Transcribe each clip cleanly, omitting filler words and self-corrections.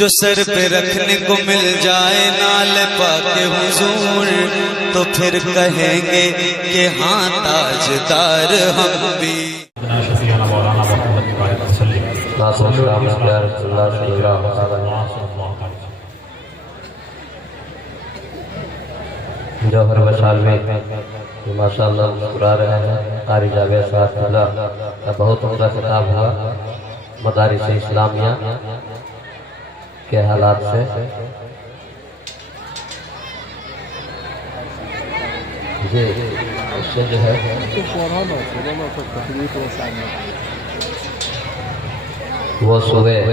जो सर पे रखने को मिल जाए नाल पाके हुजूर, तो फिर कहेंगे कि हाँ ताजदार हम भी। जौहर मशाल में माशाअल्लाह मुस्कुरा रहे हैं। कारी जावेद साहब का बहुत उम्दा खिताब हुआ मदारिस इस्लामिया के हालात से। जी उससे जो है वो सुबह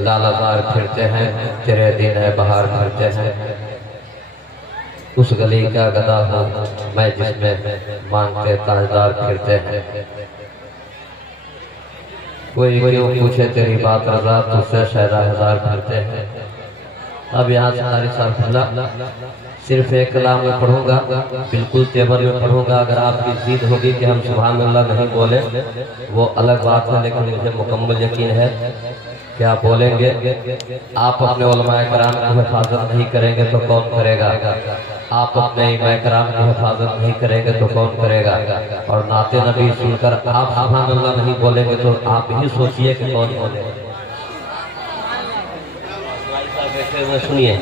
लालाजार फिरते हैं, तेरे दिन है बहार फिरते हैं। उस गली का गदा हो मैं जिसमें मांगते ताजदार फिरते हैं। कोई क्यों पूछे तेरी बात रजा, तुझसे शहरा हजार फिरते हैं। अब यहाँ से तारीख साहब सिर्फ एक कलाम में पढ़ूंगा, बिल्कुल तेवर में पढ़ूंगा। अगर आपकी जिद होगी कि हम सुभान अल्लाह नहीं बोले वो अलग बात है, लेकिन मुझे मुकम्मल यकीन है कि आप बोलेंगे। आप अपने उलमाए कराम की हिफाजत नहीं करेंगे तो कौन करेगा? आप अपने इमाम कराम की हिफाजत नहीं करेंगे तो कौन करेगा? और नाते नबी सुनकर आप सुभान अल्लाह नहीं बोलेंगे तो आप ही सोचिए कि कौन बोलेगा। सुनिए,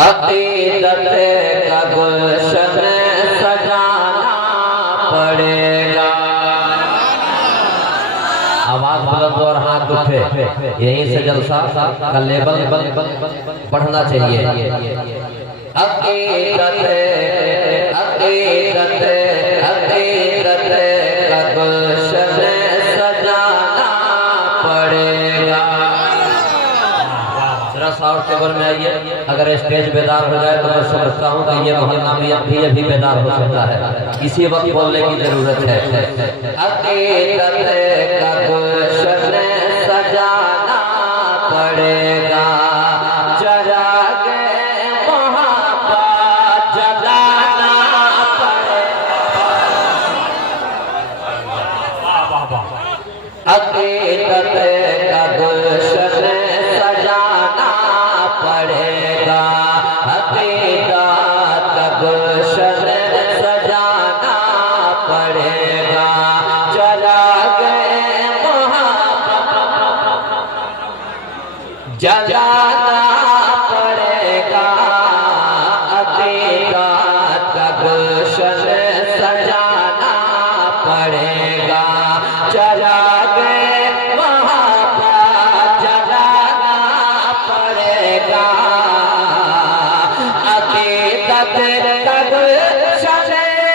अक़ीदत का गुलशन सजाना पड़ेगा। आवाज बुलंद और हाथ उठे, यहीं से जलसा का लेवल बढ़ना चाहिए। अक़ीदत अक़ीदत अक़ीदत का गुलशन सजाना पड़ेगा। जरा साउंड टेबल में आइए। अगर स्टेज बेदार हो जाए तो मैं समझता हूँ कि ये मोहल्ला भी अभी बेदार हो सकता है। इसी वक्त बोलने की जरूरत है। अक़ीदत का गुलशन सजाना पड़ेगा, चरागे मोहब्बत जलाना पड़ेगा। अक़ीदत का गुलशन सजाना पड़ेगा, अक़ीदत का गुलशन सजाना पड़ेगा, चरागे जलाना पड़ेगा। अक़ीदत का गुलशन सजाना पड़ेगा, चरागे मोहब्बत जलाना पड़ेगा। अक़ीदत का गुलशन सजाना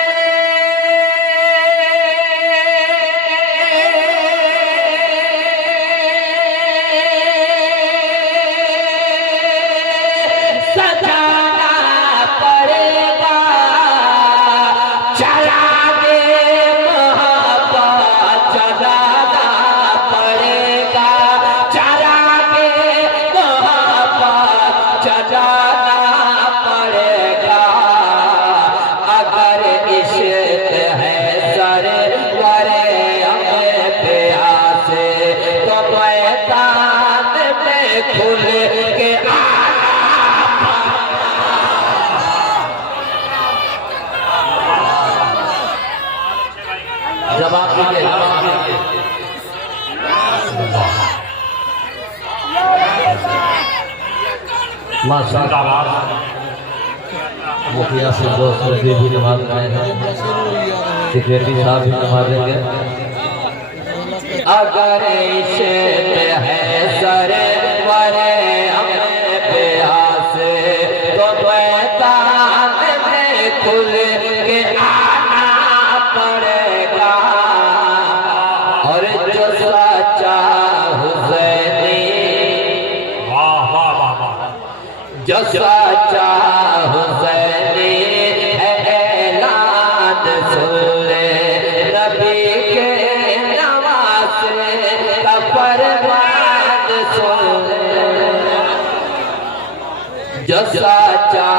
पड़ेगा, चरागे मोहब्बत जलाना पड़ेगा, चरागे मोहब्बत जलाना पड़ेगा। अगर इश्क है सरवरे अंबिया से तो मैदान में खुल के जवाब दीजिए, जवाब दीजिए। माशाअल्लाह मुखिया से दोस्त भी नमाज रहे हैं, सेक्रेटरी साहब भी नमाजेंगे। अगर इश्क है सरवरे अंबिया से तो मैदान में खुल के आना पड़ेगा। और जो सच्चा हुसैनी, जो सच्चा हुसैनी है ऐलान सुन ले, नबी के नवासे का फरमान सुन ले। जो सच्चा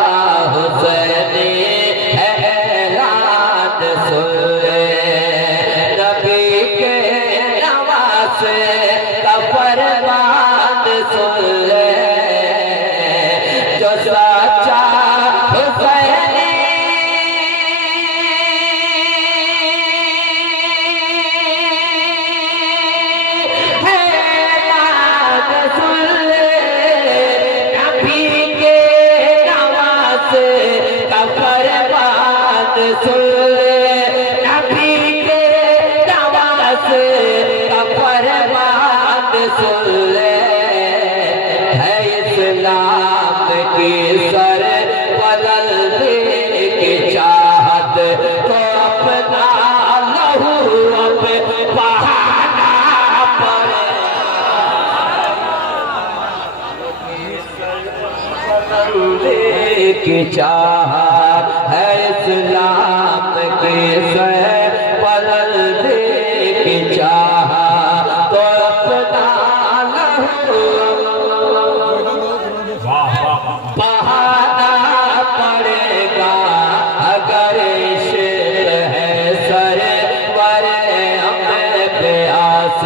हुसैनी है ऐलान सुन ले, नबी के नवासे का फरमान सुन ले जो सच्चा हुसैनी है बात सुन ले नबी के नवाज का फरमान सुन ले नबी के नवाज का फरमान सुन ले है इस्लाम की सर बदलने की चाहत तो अपना लहू अब बहाना पड़े की चाहत है इस्लाम की सर बदलने की चाहत तो अपना लहू बहाना पड़ेगा अगर इश्क है सर बरे हमें प्यास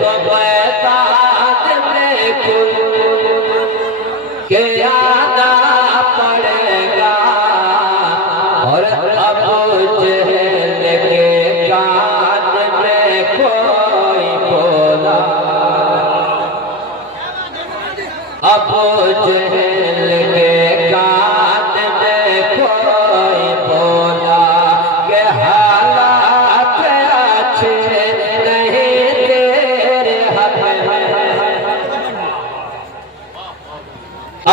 तो मैदान में खुल के आना पड़ेगा और अबू जहल के कान में कोई बोला अबू जहल के कान में कोई बोला कि हालात अच्छे नहीं तेरे हाथ में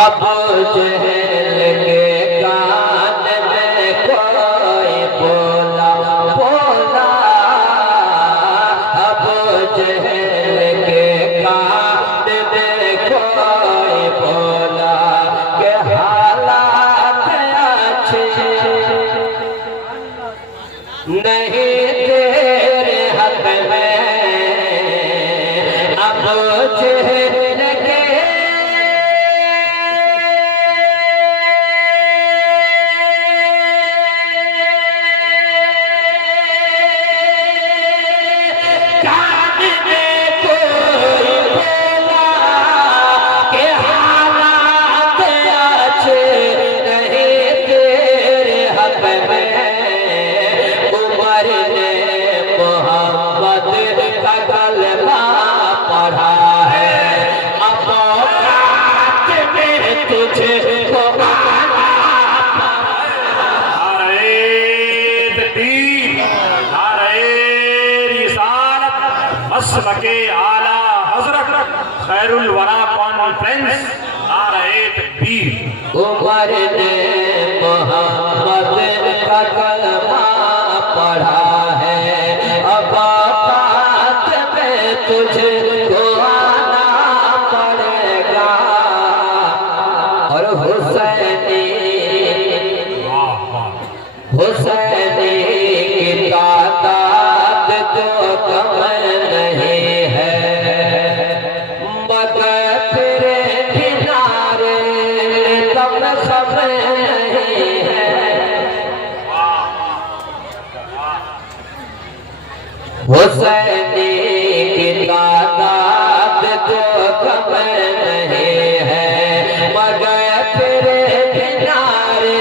अबू जहल के कान में कोई बोला बोला अबू जहल के कान में कोई बोला कि हालात अच्छे नहीं तेरे हाथ में अबू जहल के कान में कोई बोला कि हालात अच्छे नहीं तेरे हाथ में उमर ने मोहम्मद का कलमा पढ़ा है अब औकात में तुझे को आना मसलके आला हजरत खैरुल वरा कॉन्फ्रेंस नारे तकबीर उमर ने मोहम्मद का कलमा पढ़ा है अब औकात में तुझे को आना पड़ेगा और हुसैनी हुसैनी की तादाद तो कम नहीं है मगर तेरे किनारे कम सब नहीं है हुसैनी की तादाद तो कम नहीं है मगर तेरे किनारे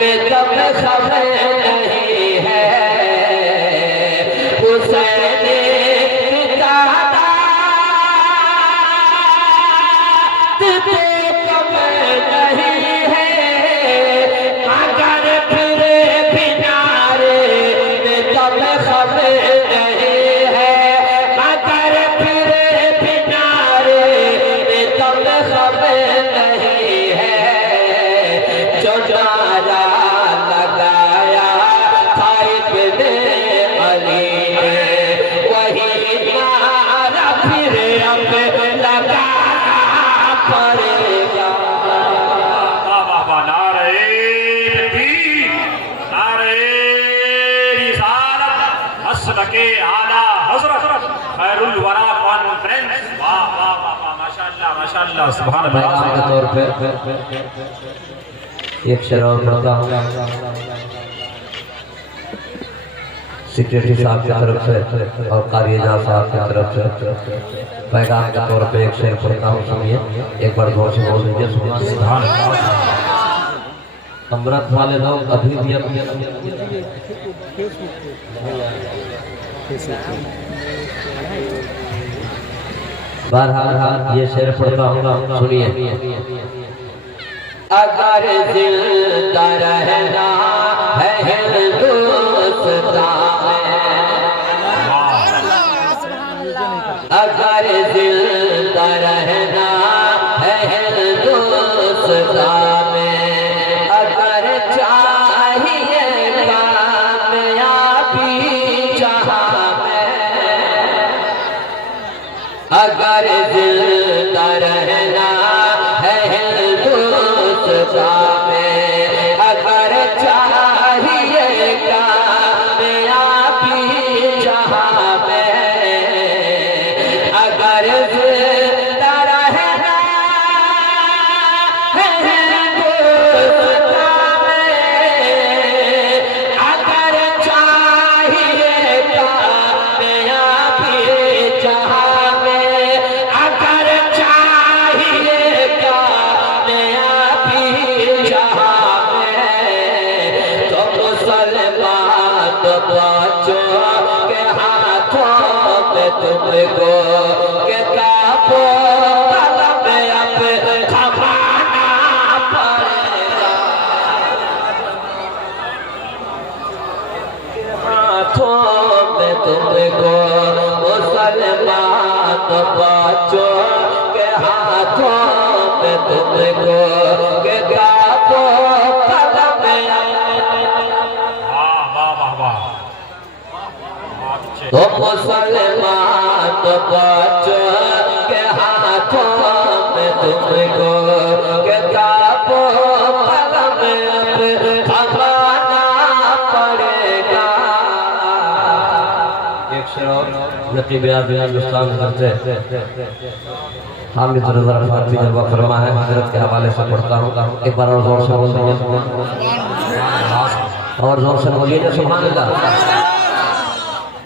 में कम सब नहीं है हुसैनी की तादाद तो कम नहीं है मगर तेरे किनारे में कम सब नहीं है मगर तेरे किनारे में कम सब नहीं है जो नारा लगाया था इब्ने अली ने वही नारा फिर अब लगाना पड़ेगा बाबा नारे तकबीर नारे रिसालत मसलके आला हजरत खैरुल वरा कॉन्फ्रेंस वाह वाह वाह माशाअल्लाह माशाअल्लाह सुभान मैं अल्लाह के तौर पे एक शराब पढ़ता हूँ सेक्रेटरी साहब की तरफ से और कारिया साहब की तरफ से पैगाम के तौर पे एक शेर पढ़ता हूँ, सुनिए। एक बार गौर से बोल दीजिए। सुभान अमृत वाले लोग अभी भी बहरहाल ये शेर पढ़ता हूँ, सुनिए। अगर जिंदा रहना है हिंदुस्तान में, अगर जिंदा रहना है हिंदुस्तान में, अगर चाहिए कामयाबी जहां में, अगर जिंदा रहना है हिंदुस्तान में, अगर चाहिए कामयाबी जहां में, अगर जिंदा रहना है हिंदुस्तान में, अगर चाहिए कामयाबी जहां में, अगर चाहिए कामयाबी जहां में, तो मुसलमान बच्चों के हाथों में तुमको किताबो कलम अब थमाना पड़ेगा, हाथों में तुमको मुसलमान बच्चों के हाथों में तुमको किताबो कलम वाह वाह वाह वाह, तो मुसलमान बच्चों के हाथों में तुमको किताबो कलम थमाना पड़ेगा। एक शेर और नकी बयान हिंदुस्तान करते हामिद रज़ा फारसी जलवा फरमा है, हजरत के हवाले से पढ़ता हूँ। एक बार और जोर से बोल दीजिए, और जोर से बोलिए ना सुभान अल्लाह।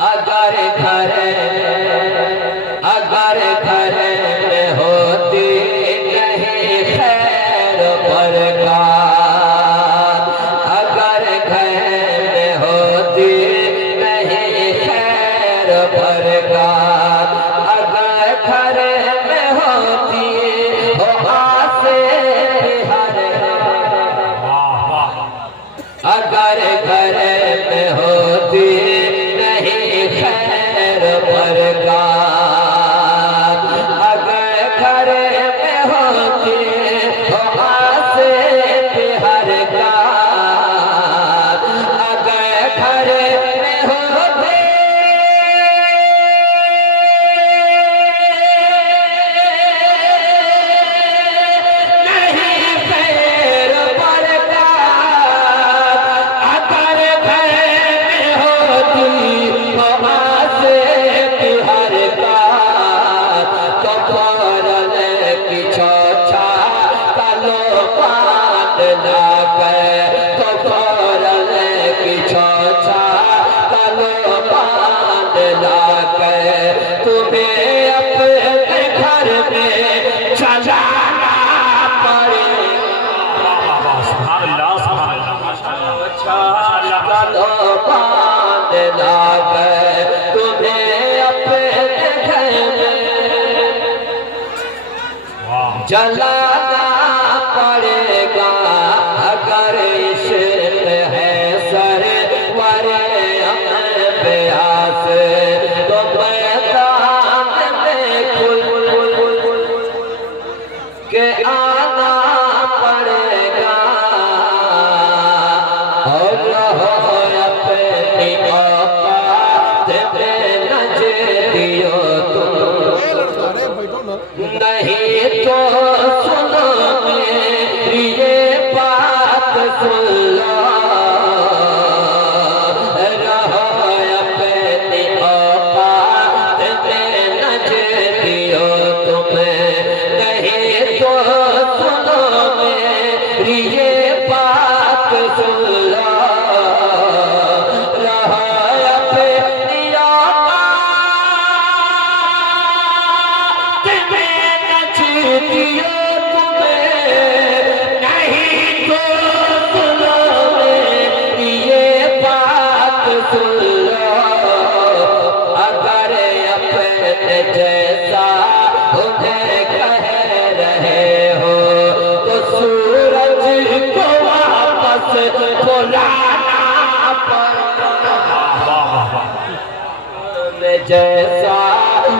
अगर घर में होती नहीं खैर बरकत, अगर घर में होती नहीं खैर बरकत, अगर घर में होती हो आसे हर, वाह वाह, अगर घर में होती नहीं खैर बरकत, अगर घर में होती हो आसे हर का, अगर घर में होती नहीं खैर बरकत, अगर घर में होती हो आसे हर का, तो फौरन की चौथा कालो पान ना कर, तो फौरन की चौथा कालो पान ना कर, तुम्हें अपने घर में सजाना पड़ेगा। वाह वाह वाह, सुभान अल्लाह माशाअल्लाह माशाअल्लाह। कालो पान ना कर, तुम्हें अपने घर में वाह जलाना पड़ेगा, अगर इश्क है सरवर अंबिया से, तो मैदान में खुल के आना पड़ेगा, और रहो अपनी औकात में नजरियो तुम, नहीं तो सुनो मेरी ये बात सुन लो, रहो अपनी औकात में नजरियो तुम, नहीं तो सुनो मेरी ये बात सुन लो, रहो अपनी औकात दियो तुम्हें नहीं तो सुनो मेरी ये बात सुन लो, अगर अपने जैसा उन्हें कह रहे हो तो सूरज को वापस बुलाना पड़ेगा। जैसा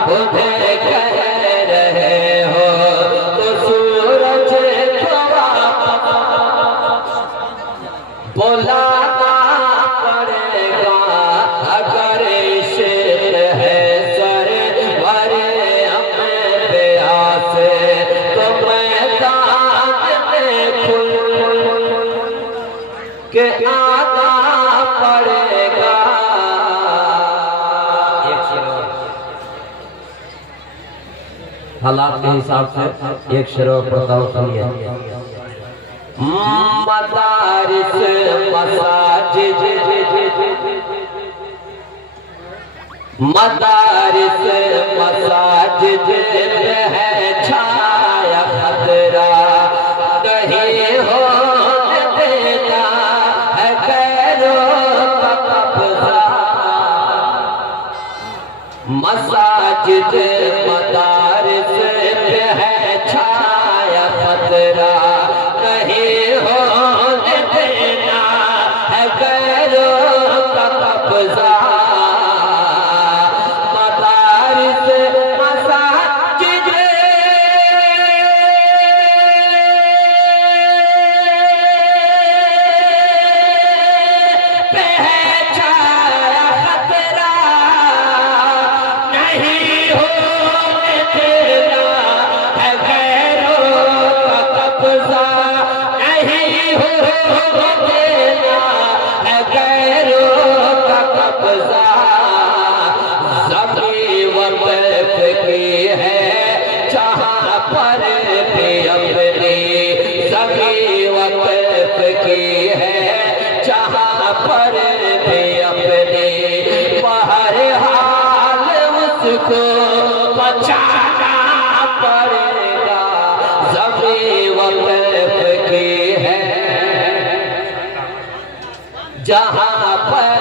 उन्हें कह रहे हो तो सूरज को वापस बुलाना पड़ेगा। अगर इश्क है सरवर अंबिया से तो मैदान में खुल के आना पड़ेगा। हालात के हिसाब से एक शेर और पढ़ता हूं, सुनिए। मदारिस मसाजिद मदारिस मसाजिद है छाया खतरा नहीं होने देना है गैरों का कब्जा। मसाजिद मदारिस पे है छाया खतरा नहीं होने देना है गैरों का कब्जा। मदारिस मसाजिद पे है छाया खतरा नहीं होने देना है गैरों का कब्जा। नहीं होने देना है गैरों का कब्जा। ज़मीं वक़्फ़ की है जहाँ पर भी अपनी, ज़मीं वक़्फ़ की है जहाँ पर भी अपनी, बहरहाल उसको बचाना पड़ेगा। ज़मीं वक़्फ़ की है जहाँ पर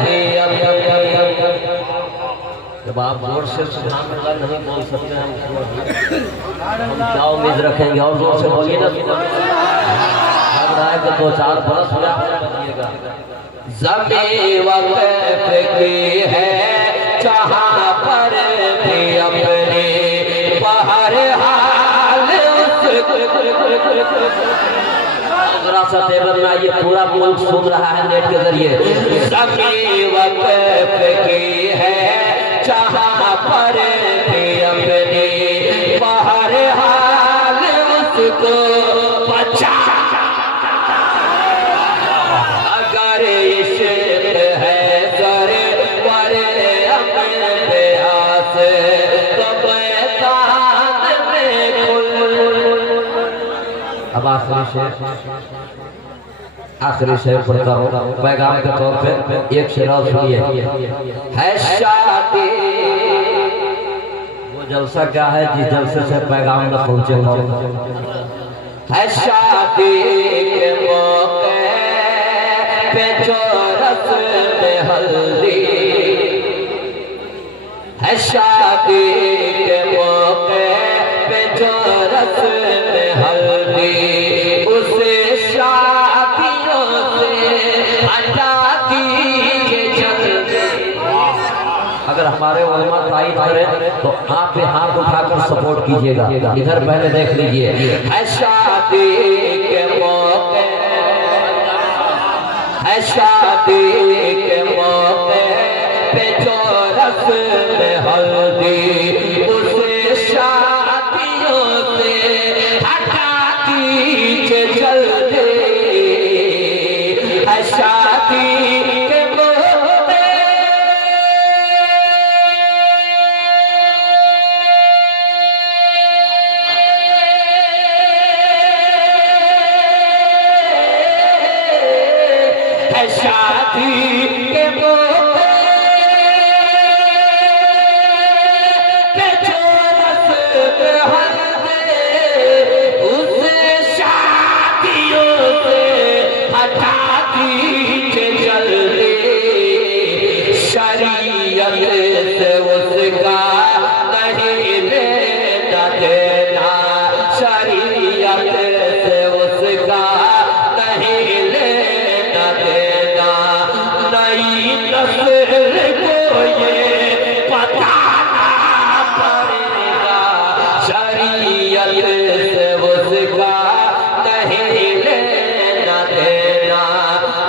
भी अपनी। जब आप जोर से सुभान अल्लाह नहीं बोल सकते हैं हम क्या उम्मीद रखेंगे? और जोर से बोलिए ना, लग रहा है कि 2-4 बरस हो जाएगा। ज़मीं वक़्फ़ की है जहाँ पर भी अपनी, बहरहाल जरा सा तेवर में आइए, पूरा मुल्क सुन रहा है नेट के जरिए। ज़मीं वक़्फ़ की है जहाँ पर भी अपनी, बहरहाल उसको बचा। अगर इश्क है सरवर अंबिया से तो मैदान में खुल। अब आखिरी शेर पढ़ता हूँ पैगाम के तौर पे। एक शेर और सुनिए। है शादी वो जलसा क्या है जिस जलसे से पैगाम न पहुंचे। है शादी के मौके पे जो रस्म हल्दी, है शादी के मौके पे जो रस्म हल्दी, उसे शादियों से हटा दीजिए जल्दी। अगर हमारे उलमा ताईद करें तो आप भी हाथ उठाकर सपोर्ट कीजिएगा। इधर पहले देख लीजिए। है शादी के मौके, है शादी के मौके पे जो रस्म हल्दी, उसे शादियों से हटा दीजिए जल्दी। है शादी के मौके है शादी के मौके पे जो रस्म हल्दी, देना, शरीयत से उसका नहीं लेना देना। नई नस्ल को ये बताना पड़ेगा, शरीयत से उसका नहीं लेना देना।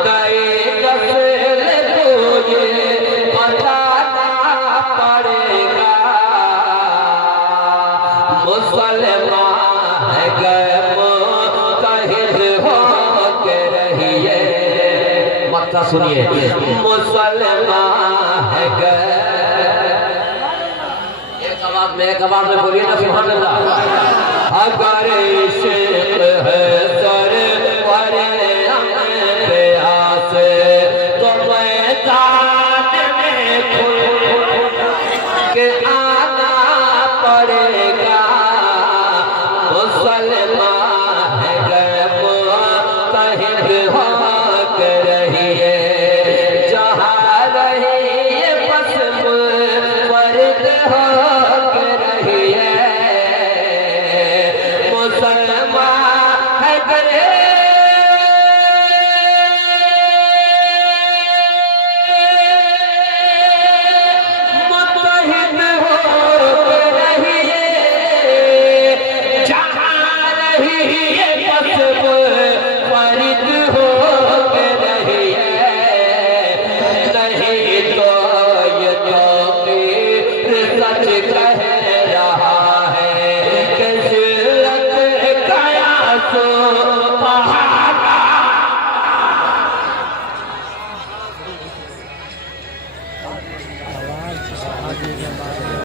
नई नस्ल को ये बताना पड़ेगा, मुसलमान है गए मुतहिद हो के रहिए। मक्का सुनिए, मुसलमान है गए। एक आवाज में बोलिए ना सुभान अल्लाह। अगर इश्क है सर वरे अंबिया से तो मैदान में खुल के आना पड़ेगा, मुसलमान है गए मुतहिद हो के रहिए। जहाँ रहिए बस मुनफरिद हो के रहिए, मुसलमान है गए मुतहिद हो के रहिए। जहाँ रहिए बस मुनफरिद हो के रहिए। नहीं तो ये तौकीर सच कह रहा है कि जिल्लत काया सो